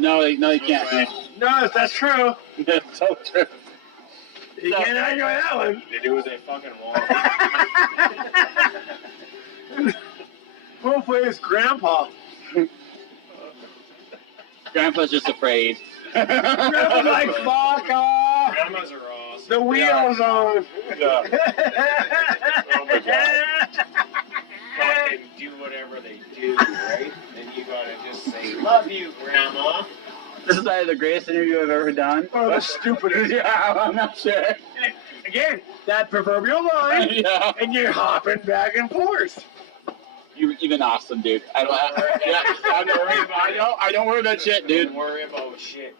No, you can't. No, that's true. That's so true. You can't argue with that one. They do what they fucking want. Hopefully it's Grandpa. Grandpa's just afraid. Grandpa's like, fuck off. Grandmas are awesome. The wheel's on. Yeah. Oh my god. Fucking do whatever they do, right? And you gotta just say, love you, Grandma. This is either the greatest interview I've ever done. Oh, the stupidest. Yeah, I'm not sure. Again, that proverbial line, Yeah. and you're hopping back and forth. You've been awesome, dude. I don't worry about shit, dude. Don't worry about shit.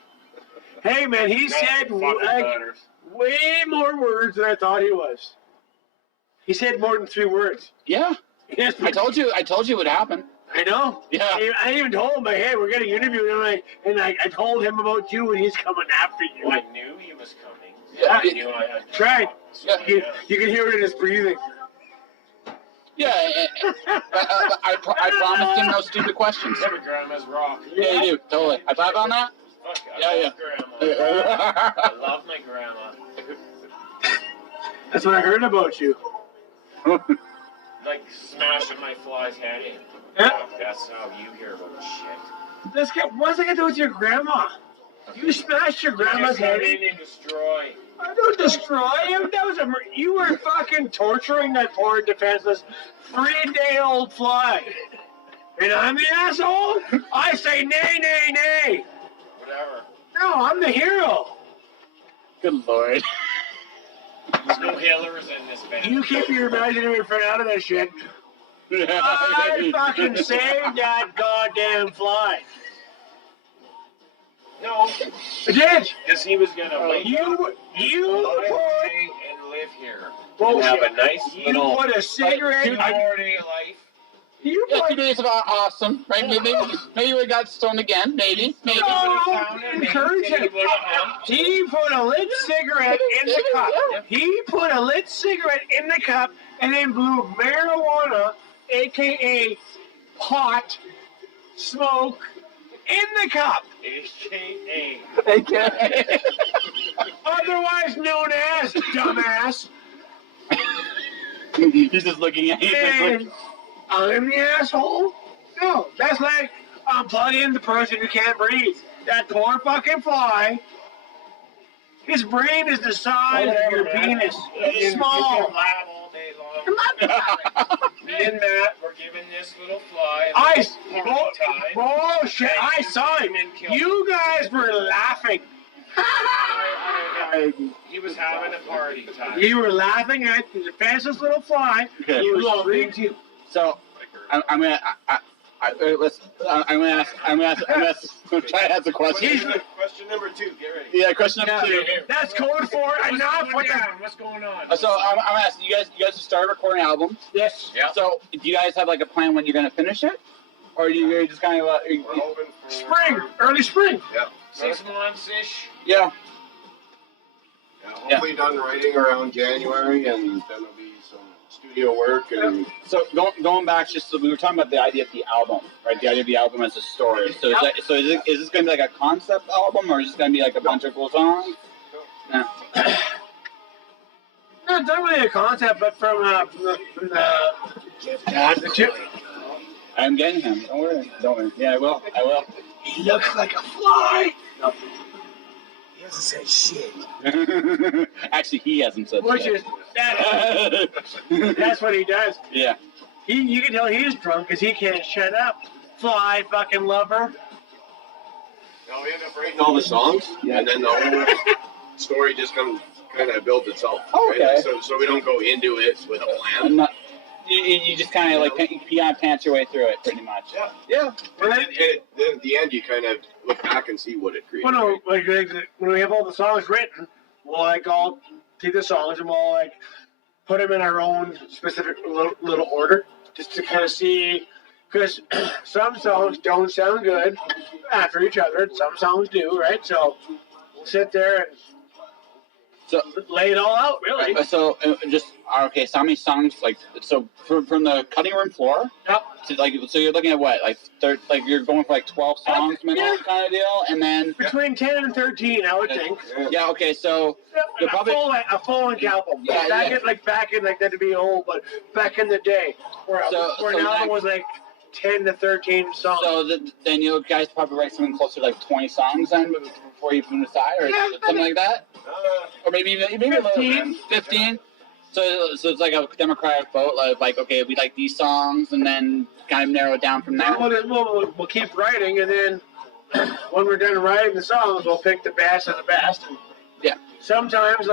Hey, man, he said way more words than I thought he was. He said more than 3 words. Yeah. Yes, I told you it would happen. I know. Yeah. I even told him, like, hey, we're getting interviewed, and I told him about you, and he's coming after you. I knew he was coming. Yeah. I knew I had to Tried. talk, so Yeah. You can hear it in his breathing. Yeah, I promised him no stupid questions. Yeah, but grandma's rock. Yeah, you do, totally. I thought on that? Fuck, Yeah, I yeah. love grandma. I love my grandma. That's what I heard about you. like smashing my fly's head in. Yeah. That's how you hear about shit. What's that got to do with your grandma? You smashed your grandma's Just come head in in? and destroy. I don't destroy him. That was you were fucking torturing that poor defenseless 3-day-old fly. And I'm the asshole? I say nay, nay, nay. Whatever. No, I'm the hero. Good lord. There's no healers in this band. You keep your imaginary friend out of that shit. I fucking saved that goddamn fly. No, I did. because he was gonna wake You up put and live here. bullshit. And have a nice You little put a cigarette. 2 more day life. You Yeah, put 2 days of awesome, right? Maybe we got stoned again. Maybe. No, encourage him. He put a lit cigarette in the cup. He put a lit cigarette in the cup and then blew marijuana, aka pot, smoke, in the cup. AKA. Otherwise known as dumbass. He's just looking at you. And I'm the asshole? No, that's like unplugging the person who can't breathe. That poor fucking fly. His brain is the size of your penis. It's small. You can lab all day long. Me and Matt were giving this little fly Bullshit. I saw it. You guys were laughing. He was having a party time. You were laughing at the fastest little fly. Okay. You were screaming too. So, I'm gonna try to ask a question. Question number 2. Get ready. Yeah, question number 2. That's code for enough. What's going on? So I'm asking you guys have started recording albums. Yes. Yeah. So do you guys have like a plan when you're gonna finish it, or do you just kind of We're hoping for Spring. Early spring. 6 months ish. yeah? Hopefully done writing around January, and then there'll be some studio work and. So going back, just so we were talking about the idea of the album, right? The idea of the album as a story. So is this going to be like a concept album, or is this going to be like a bunch of cool songs? No. Not really a concept, but from the two. I'm getting him. Don't worry. Yeah, I will. He looks like a fly. No. He doesn't say shit. Actually, he hasn't said Which shit. is that's what he does. Yeah. You can tell he's drunk because he can't shut up. Fly fucking lover. No, we end up writing all the songs, and then the whole story just kind of builds itself. Okay. Right? So we don't go into it with a plan. You just kind of like pants your way through it, pretty much. Yeah. And then at the end, you kind of look back and see what it created. Well, no, like when we have all the songs written, we'll like all take the songs and we'll like put them in our own specific little order, just to kind of see, because some songs don't sound good after each other, and some songs do, right? So we'll sit there and lay it all out, really. So okay. So how many songs from the cutting room floor? Yep. So you're looking at what, you're going for 12 songs, Yeah. kind of deal, and then Between 10 and 13, I would think. yeah. Okay. So you're probably A full-length album. Yeah, Back in that'd be old, but back in the day, where an album was 10 to 13 songs. so then you guys probably write something closer to 20 songs then before you even decide, or something like that, or maybe a little 15. So it's like a democratic vote, okay, we like these songs, and then kind of narrow it down from there. We'll keep writing, and then when we're done writing the songs, we'll pick the best of the best. And Yeah. Sometimes,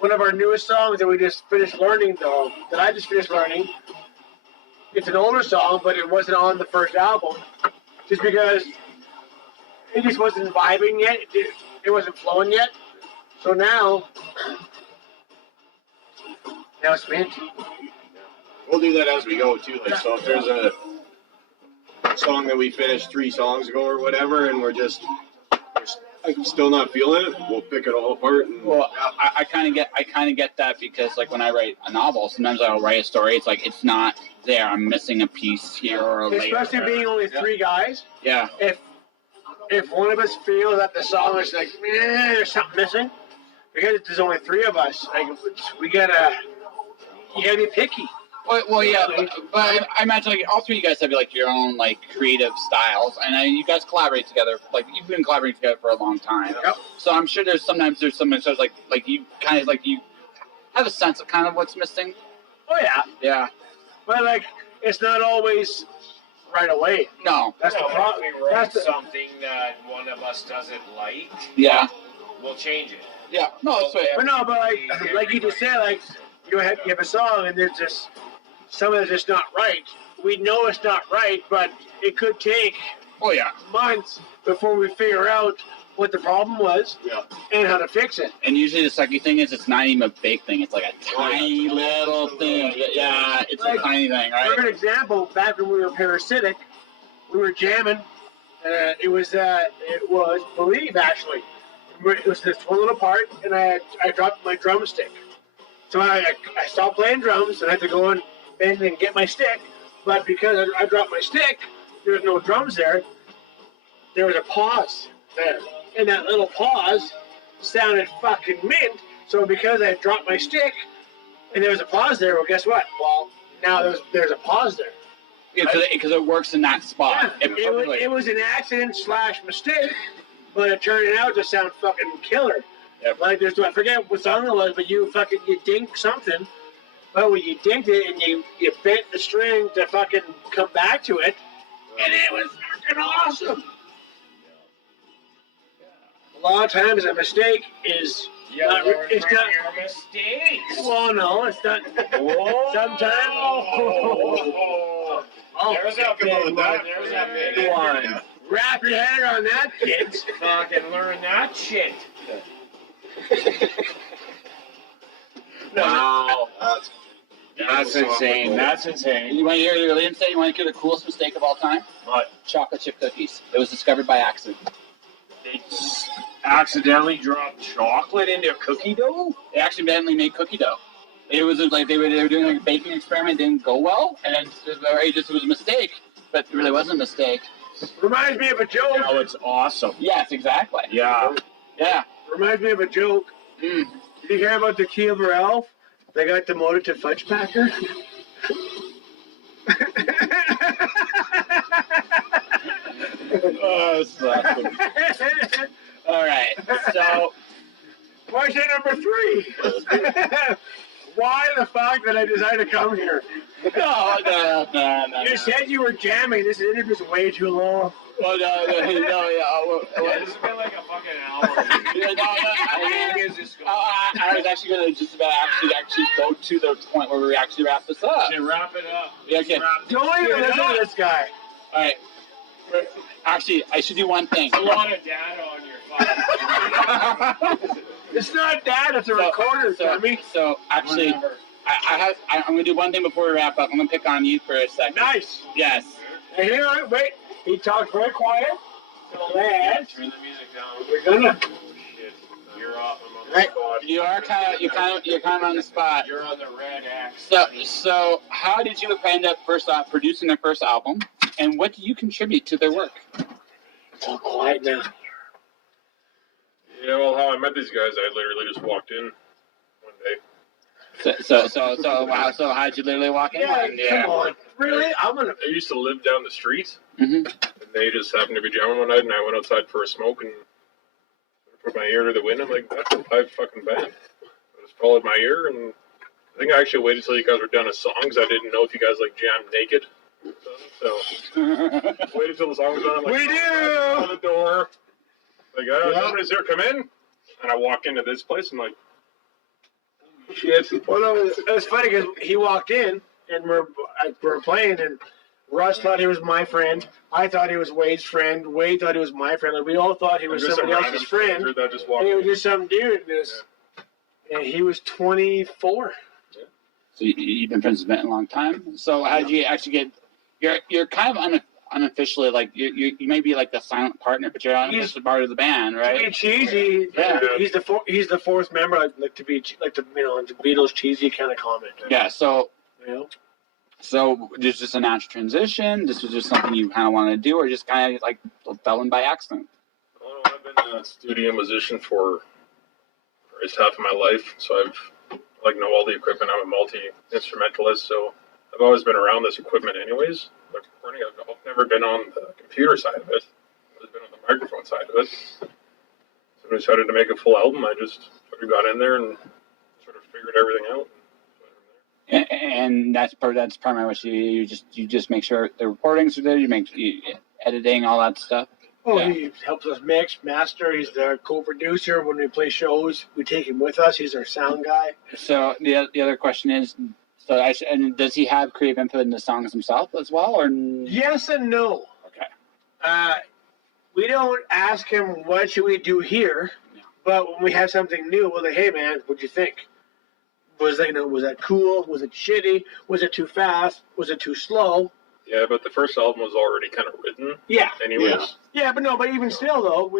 one of our newest songs that we just finished learning, that I just finished learning, it's an older song, but it wasn't on the first album, just because it just wasn't vibing yet. It wasn't flowing yet. So now it's mint. We'll do that as we go too. So if there's a song that we finished 3 songs ago or whatever, and we're still not feeling it, we'll pick it all apart. And Well, I kind of get that, because when I write a novel, sometimes I'll write a story. It's it's not there. I'm missing a piece here or later. Especially being only 3 guys. Yeah. If one of us feels that the song is there's something missing, because there's only 3 of us, you gotta be picky. Well, yeah, but I imagine like all three of you guys have like your own like creative styles, and you guys collaborate together. Like you've been collaborating together for a long time. Yep. So I'm sure there's some shows like you kind of like you have a sense of kind of what's missing. Oh yeah, Yeah. but like it's not always right away. No. That's the Well, problem. if we write That's the, something that one of us doesn't like, Yeah. we'll change it. Yeah. No, that's right. but no, but like you just said, like you have a song and there's just some of it's just not right. We know it's not right, but it could take Oh yeah. months before we figure out what the problem was and how to fix it. And usually the sucky thing is it's not even a big thing. It's like a tiny little thing. Yeah, it's Like, a tiny thing, right? For an example, back when we were parasitic, we were jamming. It was Believe actually. It was this one little part, and I dropped my drumstick. So I stopped playing drums, and I had to go and bend and get my stick. But because I dropped my stick, there was no drums there. There was a pause there, and that little pause sounded fucking mint. So because I dropped my stick, and there was a pause there, well, guess what? Well, now there's a pause there. Because it works in that spot. Yeah, it was an accident / mistake, but it turned out to sound fucking killer. Yep. Like I forget what song it was, but you dinked something. But when you dinked it and you bent the string to fucking come back to it, and it was fucking awesome. A lot of times a mistake is not. It's not. Your mistakes. Well, no, it's not. Sometimes. Oh, there's a big one. There's a big one. Wrap your head around that, kids. Fucking learn that shit. Wow. That's insane. That's insane. You want to hear the really insane? You want to hear the coolest mistake of all time? What? Chocolate chip cookies. It was discovered by accident. They accidentally dropped chocolate into cookie dough? They accidentally made cookie dough. It was like they were doing like a baking experiment, didn't go well, and then it was a mistake, but it really wasn't a mistake. Reminds me of a joke. Oh, it's awesome. Yes, exactly. Yeah. Yeah. Reminds me of a joke. Mm. Did you hear about the Keebler Elf? They got demoted to Fudge Packer. Oh, awesome. All right. So, question number 3. Why the fuck did I decide to come here? no. You said you were jamming. This interview's way too long. Well, no, yeah. This has been like a fucking hour. I was actually going to just about actually go to the point where we actually wrap this up. Okay, wrap it up. Yeah, okay. Don't even listen to this guy. All right. Actually, I should do one thing. There's a lot of data on your phone. It's not that. It's a recorder, dummy. So actually, I'm going to do one thing before we wrap up. I'm going to pick on you for a second. Nice. Yes. And here, wait. He talked very quiet. So let's. Turn the music down. We're gonna. Shit. You're up. I'm on the Right. spot. You're kind of on the spot. You're on the red X. So how did you end up first off producing their first album, and what do you contribute to their work? It's all quiet now. Yeah, well, how I met these guys, I literally just walked in one day. So how'd you literally walk in? Come on. Really? I used to live down the street, Mm-hmm. and they just happened to be jamming one night, and I went outside for a smoke and put my ear to the window. I'm like, that's a live fucking band. I just followed my ear, and I think I actually waited till you guys were done a song, because I didn't know if you guys like jammed naked. So waited till the song was done. I'm like, We do! On the door. Like, somebody's here, come in. And I walk into this place, and I'm like, shit. Well, no, it was funny because he walked in and we're playing, and Russ thought he was my friend. I thought he was Wade's friend. Wade thought he was my friend. Like, we all thought he was Just somebody some else's random friend. stranger that just walked And he was in. just some dude. And he was 24. So you've been friends with Ben a long time. So how did you actually get? You're kind of unofficially like you may be like the silent partner, but you're unofficially part of the band, To be right? cheesy, Yeah. he's the fourth member. Like to be like the the Beatles cheesy kind of comment. Yeah. So You this just a natural transition. This was just something you kind of wanted to do, or just kind of like fell in by accident. Well, I've been a studio musician for at least half of my life, so I've know all the equipment. I'm a multi-instrumentalist, so I've always been around this equipment anyways. Like recording, I've never been on the computer side of it. I've always been on the microphone side of it. So when I decided to make a full album, I just sort of got in there and sort of figured everything out. And that's primary what you just make sure the recordings are there. You editing, all that stuff. Oh, Yeah. he helps us mix, master. He's the co-producer when we play shows. We take him with us. He's our sound guy. So the other question is, and does he have creative input in the songs himself as well, or? Yes and no. Okay. We don't ask him what should we do here, but when we have something new, we're like, hey man, what'd you think? Was that cool? Was it shitty? Was it too fast? Was it too slow? Yeah, but the first album was already kind of written. Yeah. Anyways. Yeah, but even still though,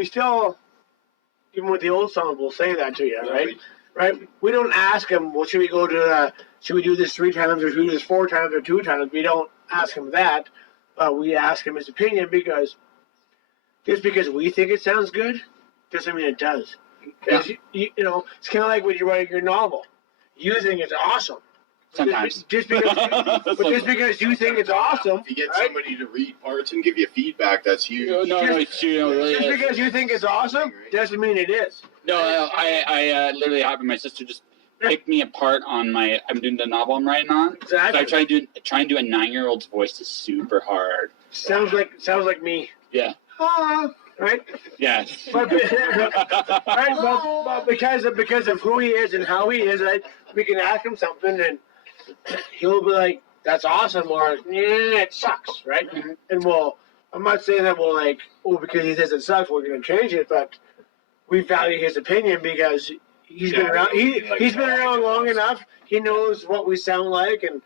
even with the old song, we'll say that to you, right? Right? We don't ask him, well, should we do this 3 times or should we do this 4 times or 2 times? We don't ask him that. We ask him his opinion because just because we think it sounds good doesn't mean it does. Because you know, it's kind of like when you're writing your novel. You think it's awesome. Sometimes. Just because you think it's awesome. If you get somebody to read parts and give you feedback, that's huge. Just because you think it's awesome doesn't mean it is. No, I literally having my sister just pick me apart on I'm doing the novel I'm writing on. Exactly. So I try and do a 9-year-old's voice is super hard. Sounds like me. Yeah. Right? Yeah. But because of who he is and how he is, we can ask him something and he'll be like, "That's awesome," or "It sucks," right? Mm-hmm. And I'm not saying that because he says it sucks, we're going to change it, but we value his opinion because he's been around. He's been around long enough. He knows what we sound like, and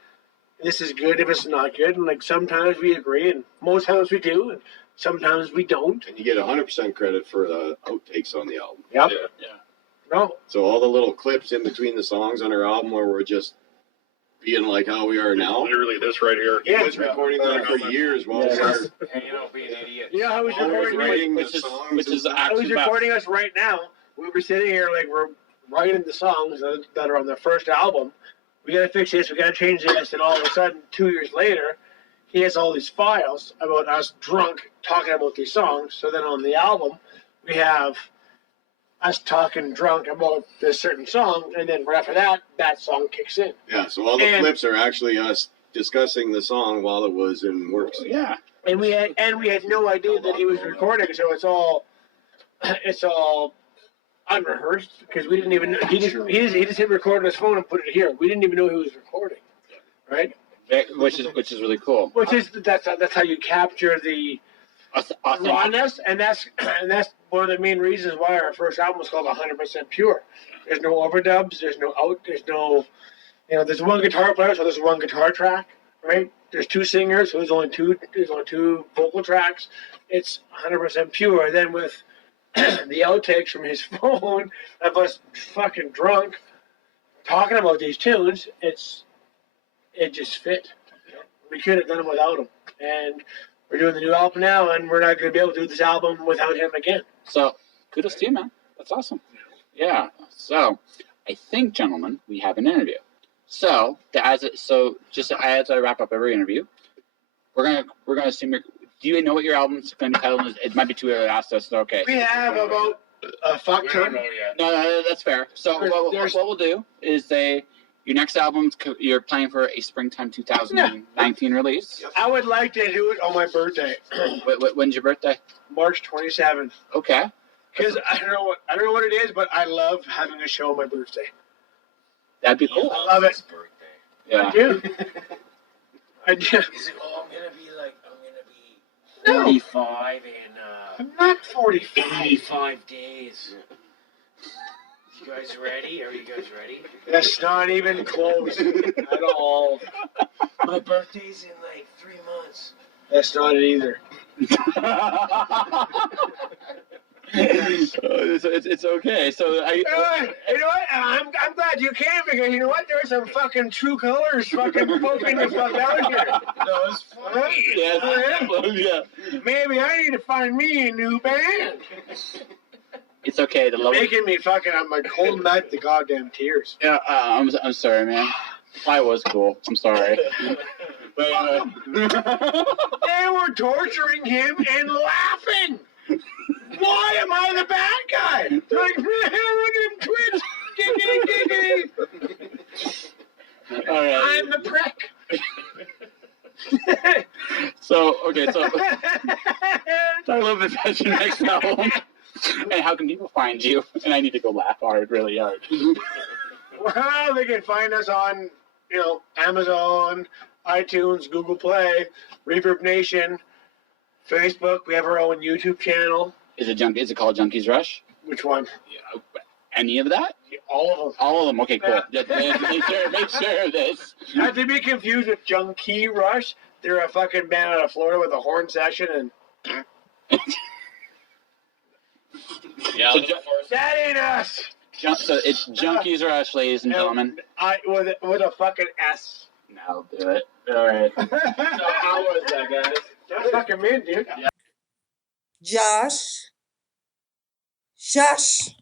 this is good if it's not good. And sometimes we agree, and most times we do, and sometimes we don't. And you get 100% credit for the outtakes on the album. Yep. Yeah. No. So all the little clips in between the songs on our album where we're just being like how we are now. Literally this right here. Yeah. He was recording that for years while we were Hanging out being idiots. You know how he's recording writing the which is songs. and stuff. How he's recording us right now. We were sitting here we're writing the songs that are on the first album. We got to fix this. We got to change this. And all of a sudden, 2 years later, he has all these files about us drunk talking about these songs. So then on the album, we have us talking drunk about this certain song, and then right after that song kicks in. Yeah, so all the clips are actually us discussing the song while it was in works. Yeah. And we had no idea that he was recording, so it's all unrehearsed because we didn't even know. He just hit record on his phone and put it here. We didn't even know he was recording, right? Which is really cool. That's how you capture the rawness, and that's one of the main reasons why our first album was called 100% Pure. There's no overdubs. There's no there's one guitar player, so there's one guitar track, right? There's 2 singers, so there's only two vocal tracks. It's 100% pure. And then with the outtakes from his phone of us fucking drunk talking about these tunes, it just fit. We could have done it without him. And we're doing the new album now, and we're not going to be able to do this album without him again. So, kudos to you, man. That's awesome. Yeah. So, I think, gentlemen, we have an interview. So, just as I wrap up every interview, we're gonna assume do you know what your album's going to be titled? It might be too early to ask us. So okay. We have about a fuck We don't ton. know yet. No, that's fair. So what we'll do is your next album, you're planning for a springtime 2019 release. I would like to do it on my birthday, When's your birthday? March 27th. Okay. Because I don't know what it is, but I love having a show on my birthday. That'd be cool. I love it. His birthday. Yeah. I do. I do. He's like, I'm gonna be 45 in I'm not 45. 85 days. You guys ready? Are you guys ready? That's not even close at all. My birthday's in like 3 months. That's not it either. It's okay. So You know what? I'm glad you came because you know what? There are some fucking true colors fucking poking the fuck out here. That was funny. yeah. Maybe I need to find me a new band. It's okay. The love. Making me fucking. I'm like holding back the goddamn tears. Yeah. I'm sorry, man. I was cool. I'm sorry. They were torturing him and laughing. Why am I the bad guy? Like, look at him twitch. Giggity, giggity. All right. I'm the prick. So I love this as your next album. And how can people find you? And I need to go laugh hard, really hard. Well, they can find us on, Amazon, iTunes, Google Play, Reverb Nation, Facebook. We have our own YouTube channel. Is it called Junkies Rush? Which one? Yeah. Any of that? All of them. All of them. Okay, cool. Just make sure of this. Not to be confused with Junkies Rush. They're a fucking band out of Florida with a horn section and. Yeah, So That ain't us. So it's Junkies Rush, ladies and gentlemen. With a fucking S. Now do it. All right. So how was that, guys? That's fucking mint, dude. Josh. Shush.